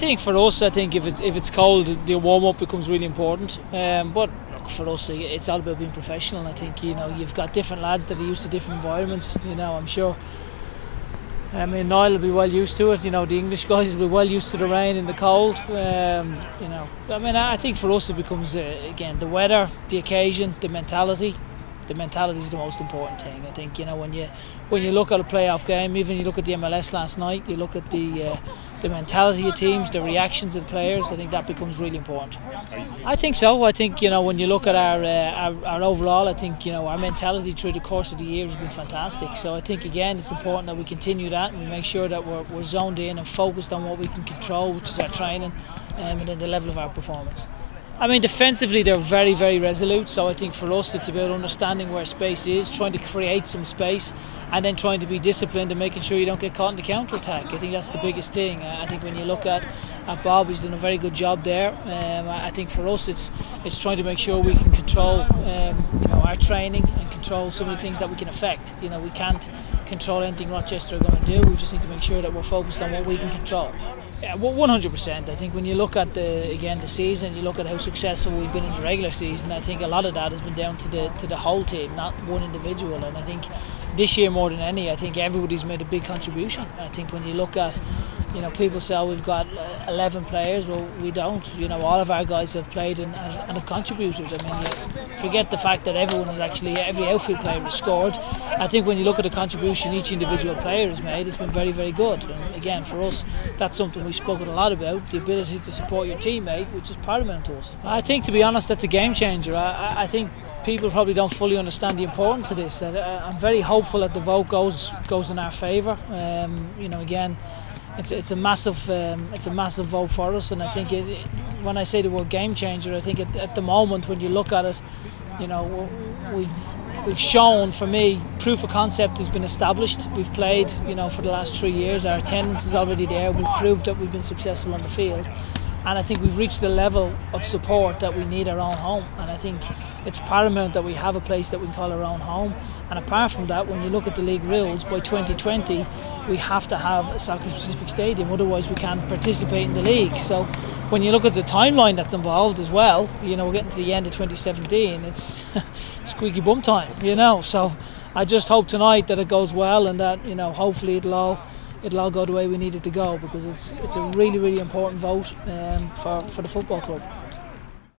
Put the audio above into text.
think for us, I think if it's cold, the warm up becomes really important. But look, for us, it's all about being professional. I think you've got different lads that are used to different environments. I'm sure. I mean, Niall will be well used to it. The English guys will be well used to the rain and the cold. I mean, I think for us it becomes again the weather, the occasion, the mentality. The mentality is the most important thing. I think when you look at a playoff game, even you look at the MLS last night, you look at the mentality of teams, the reactions of players. I think that becomes really important. I think so. I think when you look at our overall, I think our mentality through the course of the year has been fantastic. So I think again it's important that we continue that and we make sure that we're zoned in and focused on what we can control, which is our training, and then the level of our performance. I mean, defensively they're very, very resolute, so I think for us it's about understanding where space is, trying to create some space, and then trying to be disciplined and making sure you don't get caught in the counter-attack. I think that's the biggest thing. I think when you look at Bob, he's done a very good job there. I think for us it's trying to make sure we can control our training and control some of the things that we can affect. We can't control anything Rochester are going to do. We just need to make sure that we're focused on what we can control. Yeah, 100%. I think when you look at the season, you look at how successful we've been in the regular season. I think a lot of that has been down to the whole team, not one individual. And I think this year more than any, I think everybody's made a big contribution. I think when you look at, people say, oh, we've got 11 players. Well, we don't. All of our guys have played and have contributed. I mean, you forget the fact that every outfield player has scored. I think when you look at the contribution each individual player has made, it's been very, very good. And again, for us, that's something we've spoken a lot about, the ability to support your teammate, which is paramount to us. I think, to be honest, that's a game changer. I think people probably don't fully understand the importance of this. I'm very hopeful that the vote goes in our favour. Again, it's a massive vote for us, and I think when I say the word game changer, I think at the moment when you look at it, we've shown, for me, proof of concept has been established. We've played, for the last 3 years. Our attendance is already there. We've proved that we've been successful on the field. And I think we've reached the level of support that we need our own home. And I think it's paramount that we have a place that we can call our own home. And apart from that, when you look at the league rules, by 2020, we have to have a soccer-specific stadium. Otherwise, we can't participate in the league. So when you look at the timeline that's involved as well, we're getting to the end of 2017. It's squeaky bum time, So I just hope tonight that it goes well and that, hopefully it'll all go the way we need it to go, because it's a really, really important vote for the football club.